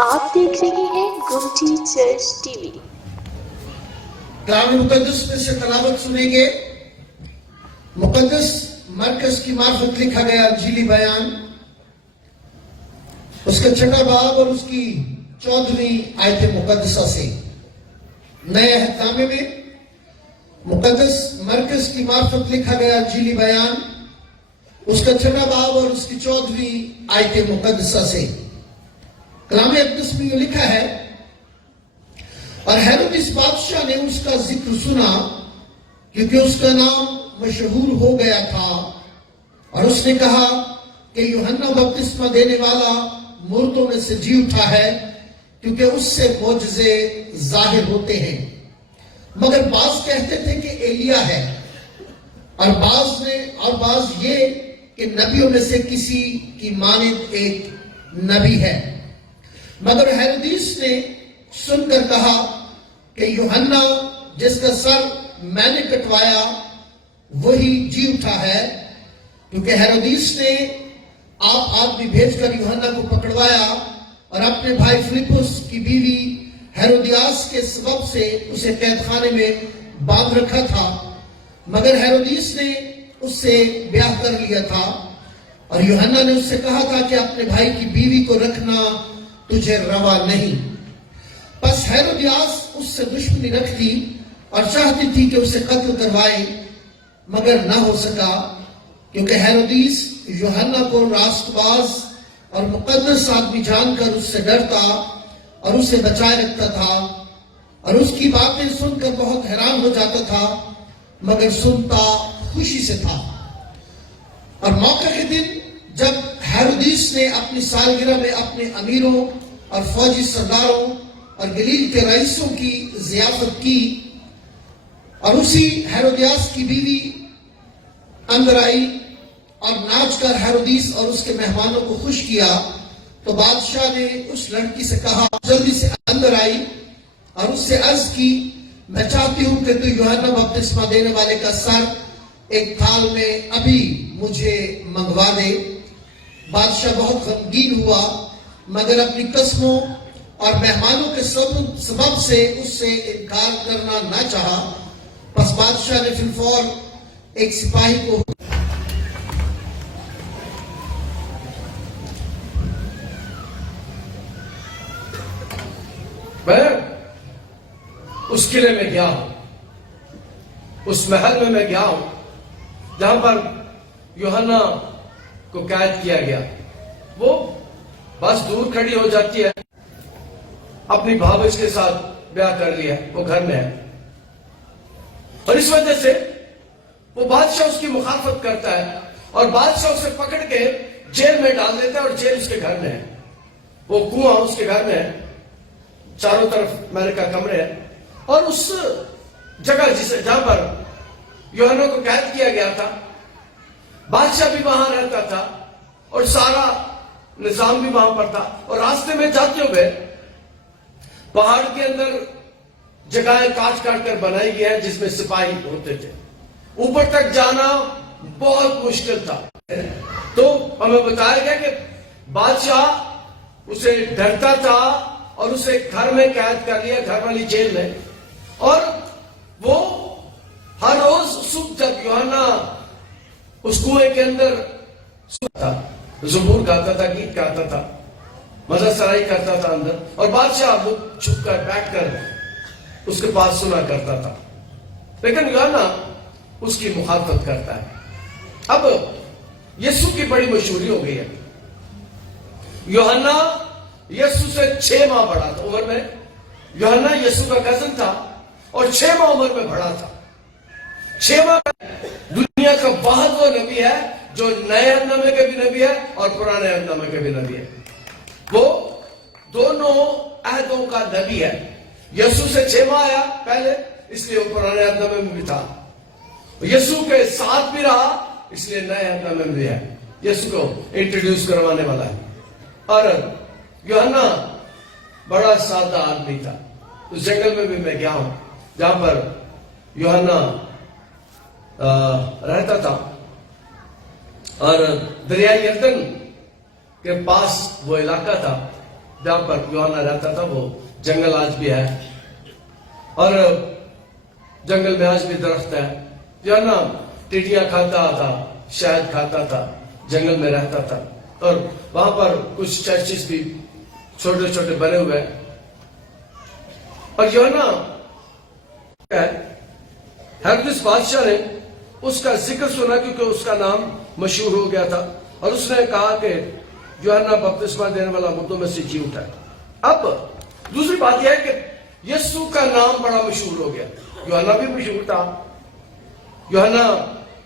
آپ دیکھ رہے ہیں گمٹی چرچ ٹی وی۔ کلام مقدس میں سے تلاوت سنیں گے۔ مقدس مرکز کی معرفت لکھا گیا انجیلی بیان، اس کا 6واں باب اور اس کی 14ویں آیت مقدسہ سے۔ نئے عہد نامے میں مقدس مرکز کی معرفت لکھا گیا انجیلی بیان، اس کا 6واں باب اور اس کی 14ویں آیت مقدسہ سے۔ کلام اقدس میں یہ لکھا ہے، اور ہیرودس بادشاہ نے اس کا ذکر سنا کیونکہ اس کا نام مشہور ہو گیا تھا، اور اس نے کہا کہ یوحنا بپتسمہ دینے والا مردوں میں سے جی اٹھا ہے، کیونکہ اس سے معجزے ظاہر ہوتے ہیں۔ مگر بعض کہتے تھے کہ ایلیا ہے، اور بعض یہ کہ نبیوں میں سے کسی کی مانند ایک نبی ہے۔ مگر ہیرودس نے سن کر کہا کہ یوحنا جس کا سر میں نے کٹوایا وہی جی اٹھا ہے، کیونکہ ہیرودس نے آپ آدمی بھیج کر یوحنا کو پکڑوایا اور اپنے بھائی فلپس کی بیوی ہیرودیاس کے سبب سے اسے قید خانے میں باندھ رکھا تھا۔ مگر ہیرودس نے اس سے بیاہ کر لیا تھا، اور یوحنا نے اس سے کہا تھا کہ اپنے بھائی کی بیوی کو رکھنا تجھے روا نہیں۔ پس ہیرودیاس اس سے دشمنی رکھتی اور چاہتی تھی کہ اسے قتل کروائے، مگر نہ ہو سکا، کیونکہ ہیرودس یوحنا کو راست باز اور مقدس آدمی جان کر اس سے ڈرتا اور اسے بچائے رکھتا تھا، اور اس کی باتیں سن کر بہت حیران ہو جاتا تھا، مگر سنتا خوشی سے تھا۔ اور موقع کے دن جب ہیرودس نے اپنی سالگرہ میں اپنے امیروں اور فوجی سرداروں اور گلیل کے رئیسوں کی ضیافت کی، اور اسی ہیرودیاس کی بیوی اندر آئی اور ناچ کر ہیرودس اور اس کے مہمانوں کو خوش کیا، تو بادشاہ نے اس لڑکی سے کہا جلدی سے اندر آئی اور اس سے عرض کی، میں چاہتی ہوں کہ تو یوحنا بپتسمہ دینے والے کا سر ایک تھال میں ابھی مجھے منگوا دے۔ بادشاہ بہت غمگین ہوا، مگر اپنی قسموں اور مہمانوں کے سبب سے اس سے انکار کرنا نہ چاہا۔ پس بادشاہ نے فی الفور ایک سپاہی کو میں اس قلعے میں گیا ہوں، اس محل میں گیا ہوں جہاں پر یوحنا کو قید کیا گیا۔ وہ بس دور کھڑی ہو جاتی ہے، اپنی بھاوج کے ساتھ بیاہ کر لیا، وہ گھر میں ہے، اور اس وجہ سے وہ بادشاہ اس کی مخالفت کرتا ہے، اور بادشاہ اسے پکڑ کے جیل میں ڈال دیتا ہے، اور جیل اس کے گھر میں ہے۔ وہ کنواں اس کے گھر میں ہے، چاروں طرف محل کا کمرے ہیں، اور اس جگہ جہاں پر یوحنا کو قید کیا گیا تھا، بادشاہ بھی وہاں رہتا تھا اور سارا نظام بھی وہاں پر تھا۔ اور راستے میں جاتے ہوئے پہاڑ کے اندر جگہیں کاٹ کاٹ کر بنائی گئی ہیں جس میں سپاہی ہوتے تھے۔ اوپر تک جانا بہت مشکل تھا، تو ہمیں بتایا گیا کہ بادشاہ اسے ڈرتا تھا اور اسے گھر میں قید کر لیا، گھر والی جیل میں، اور وہ ہر روز صبح تک یوحنا اس کنویں کے اندر تھا، زبور گاتا تھا، گیت گاتا تھا، مزہ سرائی کرتا تھا اندر، اور بادشاہ چھپ کر بیٹھ کر اس کے پاس سنا کرتا تھا۔ لیکن یوحنا اس کی مخالفت کرتا ہے۔ اب یسوع کی بڑی مشہوری ہو گئی ہے۔ یوحنا یسوع سے 6 ماہ بڑا تھا عمر میں، یوحنا یسوع کا کزن تھا اور 6 ماہ عمر میں بڑا تھا۔ 6 ماہ دنیا کا واحد وہ نبی ہے جو نئے عہد نامے کے بھی نبی ہے اور پرانے عہد نامے کے بھی نبی ہے۔ وہ دونوں عہدوں کا نبی ہے۔ یسوع سے 6 ماہ آیا پہلے، اس لیے وہ پرانے عہد نامے میں بھی تھا۔ یسوع کے ساتھ بھی رہا، اس لیے نئے عہد نامے میں بھی ہے۔ یسوع کو انٹروڈیوس کروانے والا ہے۔ اور یوحنا بڑا سادہ آدمی تھا۔ اس جنگل میں بھی میں گیا ہوں جہاں پر یوحنا رہتا تھا، اور دریائے یردن کے پاس وہ علاقہ تھا، جہاں پر یوحنا رہتا تھا وہ جنگل آج بھی ہے، اور جنگل میں آج بھی درخت ہے. یوحنا ٹڈیاں کھاتا تھا، شہد کھاتا تھا، جنگل میں رہتا تھا، اور وہاں پر کچھ چرچز بھی چھوٹے چھوٹے بنے ہوئے ہیں. اور یوحنا ہیرودس بادشاہ نے اس کا ذکر سنا کیونکہ اس کا نام مشہور ہو گیا تھا، اور اس نے کہا کہ یوحنا بپتسمہ دینے والا مردوں میں سے جی اٹھا ہے. اب دوسری بات یہ ہے کہ یسوع کا نام بڑا مشہور ہو گیا. یوحنا بھی مشہور تھا. یوحنا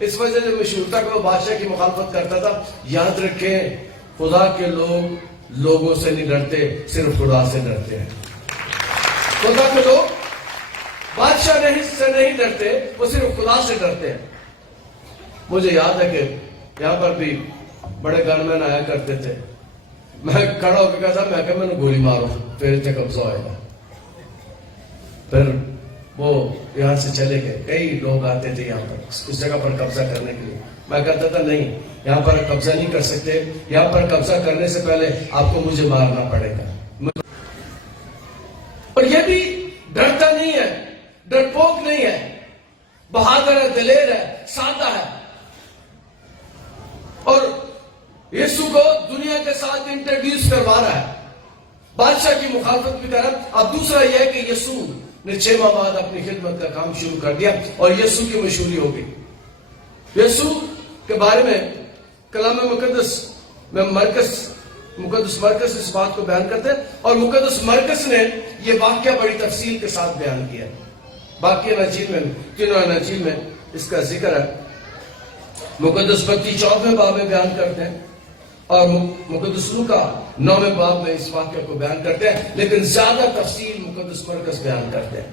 اس وجہ سے مشہور تھا کہ وہ بادشاہ کی مخالفت کرتا تھا. یاد رکھیں، خدا کے لوگ لوگوں سے نہیں ڈرتے، صرف خدا سے ڈرتے ہیں. خدا کے لوگ بادشاہ سے نہیں ڈرتے، وہ صرف خدا سے ڈرتے ہیں. مجھے یاد ہے کہ یہاں پر بھی بڑے گن مین آیا کرتے تھے. میں کھڑا ہو کے کہا تھا، میں نے گولی مارو پھر اتنے قبضہ ہوئے گا. پھر وہ یہاں سے چلے گئے. کئی لوگ آتے تھے یہاں پر اس جگہ پر قبضہ کرنے کے لیے. میں کہتا تھا نہیں، یہاں پر قبضہ نہیں کر سکتے، یہاں پر قبضہ کرنے سے پہلے آپ کو مجھے مارنا پڑے گا. اور یہ بھی ڈرتا نہیں ہے، ڈرپوک نہیں ہے، بہادر ہے، دلیر ہے، سادہ ہے، اور یسوع کو دنیا کے ساتھ انٹروڈیوس کروا رہا ہے. بادشاہ کی مخالفت بھی کر رہا ہے. اب دوسرا یہ ہے کہ یسوع نے 6 ماہ بعد اپنی خدمت کا کام شروع کر دیا اور یسوع کی مشہوری ہو گئی. یسوع کے بارے میں کلام مقدس میں مقدس مرکز اس بات کو بیان کرتے ہیں، اور مقدس مرکز نے یہ واقعہ بڑی تفصیل کے ساتھ بیان کیا. باقی اناجیل میں، تینوں اناجیل میں اس کا ذکر ہے. مقدس بتی 14ویں باب میں بیان کرتے ہیں، اور مقدس لوکا 9ویں باب میں اس واقعہ کو بیان کرتے ہیں، لیکن زیادہ تفصیل مقدس مرکز بیان کرتے ہیں.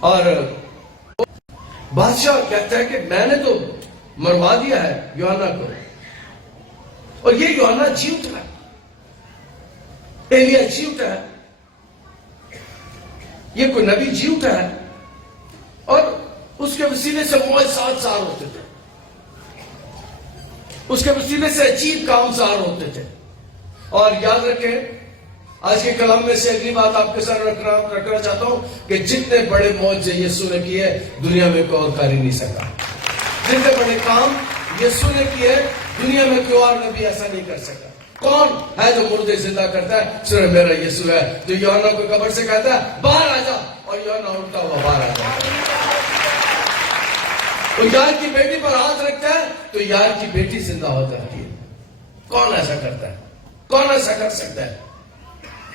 اور بادشاہ کہتا ہے کہ میں نے تو مروا دیا ہے یوحنا کو، اور یہ یوحنا جی اٹھا ہے، ایلیا جی اٹھا ہے، یہ کوئی نبی جی اٹھا ہے، اور اس کے وسیلے سے معجزات ظاہر ہوتے تھے، اس کے وسیلے سے عجیب کام ظاہر ہوتے تھے. اور یاد رکھیں، آج کے کلام میں سے اگلی بات آپ کے ساتھ رکھنا چاہتا ہوں کہ جتنے بڑے معجزے یسوع نے کیے دنیا میں کوئی اور کر ہی نہیں سکا. جتنے بڑے کام یسوع نے کیے دنیا میں کوئی اور نبی ایسا نہیں کر سکا. کون ہے جو مردے زندہ کرتا ہے؟ صرف میرا یسوع ہے، جو یوحنا کو قبر سے کہتا ہے باہر آ جا، اور یوحنا اٹھتا ہوا باہر آ جاتا. وہ یار کی بیٹی پر ہاتھ رکھتا ہے تو یار کی بیٹی زندہ ہو جاتی ہے. کون ایسا کرتا ہے؟ کون ایسا کر سکتا ہے؟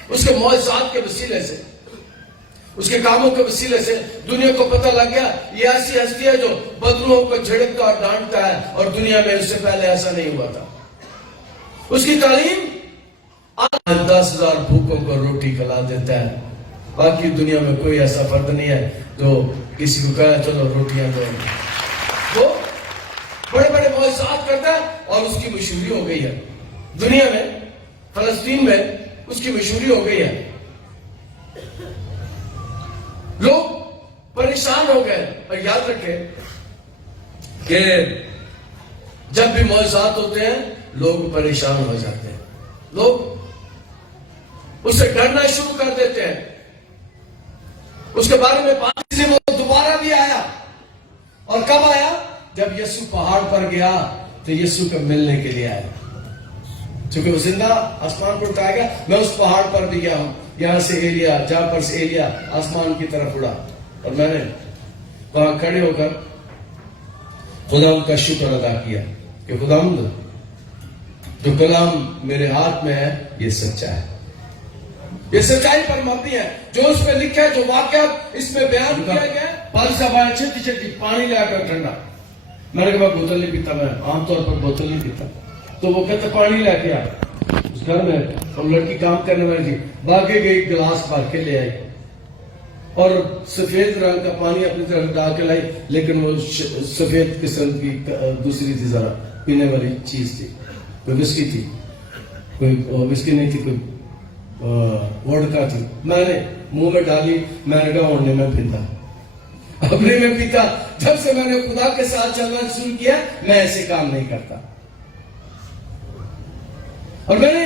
اس کے معجزات کے وسیلے سے، اس کے کاموں کے وسیلے سے دنیا کو پتہ لگ گیا یہ ایسی ہستی ہے جو بدلوں کو جھڑکتا اور ڈانٹتا ہے، اور دنیا میں اس سے پہلے ایسا نہیں ہوا تھا. اس کی تعلیم 10,000 بھوکوں کو روٹی کھلا دیتا ہے. باقی دنیا میں کوئی ایسا فرد نہیں ہے جو کسی کو کہا چلو روٹیاں دو. وہ بڑے بڑے معجزات کرتا ہے اور اس کی مشہوری ہو گئی ہے دنیا میں. فلسطین میں اس کی مشہوری ہو گئی ہے. لوگ پریشان ہو گئے. اور یاد رکھیں کہ جب بھی معجزات ہوتے ہیں لوگ پریشان ہو جاتے ہیں، لوگ اس سے ڈرنا شروع کر دیتے ہیں. اس کے بارے میں بات سے وہ دوبارہ بھی آیا. اور کب آیا؟ جب یسوع پہاڑ پر گیا تو یسوع کو ملنے کے لیے آیا. چونکہ وہ زندہ آسمان پر اٹھایا گیا. میں اس پہاڑ پر بھی گیا ہوں، یہاں سے ایلیا، جہاں پر سے ایلیا آسمان کی طرف اڑا، اور میں نے وہاں کھڑے ہو کر خدا کا شکر ادا کیا کہ خدا جو کلام میرے ہاتھ میں ہے یہ سچا ہے، یہ سچائی پر مبنی ہے. جو اس پہ لکھا ہے، جو واقعہ اس میں بیان کیا گیا ہے. پال صاحب آیا چھتی چھتی پانی لے کر ٹھنڈا. میں نے کہا بوتل نہیں پیتا، میں عام طور پر بوتل نہیں پیتا. تو وہ کہتے پانی لے کے آ. اس گھر میں اور لڑکی کام کرنے والی تھی، باغے گئی گلاس بھر کے لے آئی اور سفید رنگ کا پانی اپنی طرف ڈال کے لائی، لیکن وہ سفید قسم کی دوسری تھی، ذرا پینے والی چیز تھی. کوئی وسکی تھی، کوئی وسکی نہیں تھی، کوئی وڈکا تھی. میں نے منہ میں ڈالی، میں نے کہا اوڑنے میں پیتا، اپنے میں پیتا. جب سے میں نے خدا کے ساتھ چلنا شروع کیا میں ایسے کام نہیں کرتا. اور میں نے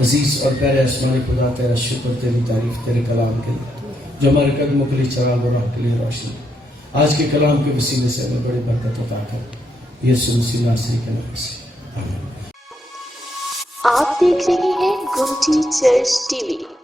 عزیز اور پیارے آسمانی خدا تیرا شکر، تیری تعریف تیرے کلام کے لیے جو ہمارے قدموں کے لیے چراغ اور راہ کے لیے روشنی۔ آج کے کلام کے وسیلے سے ہمیں بڑی برکت عطا کر، یسوع مسیح ناصری کے نام سے آمین۔ آپ دیکھ رہے ہیں گمٹی چرچ ٹی وی۔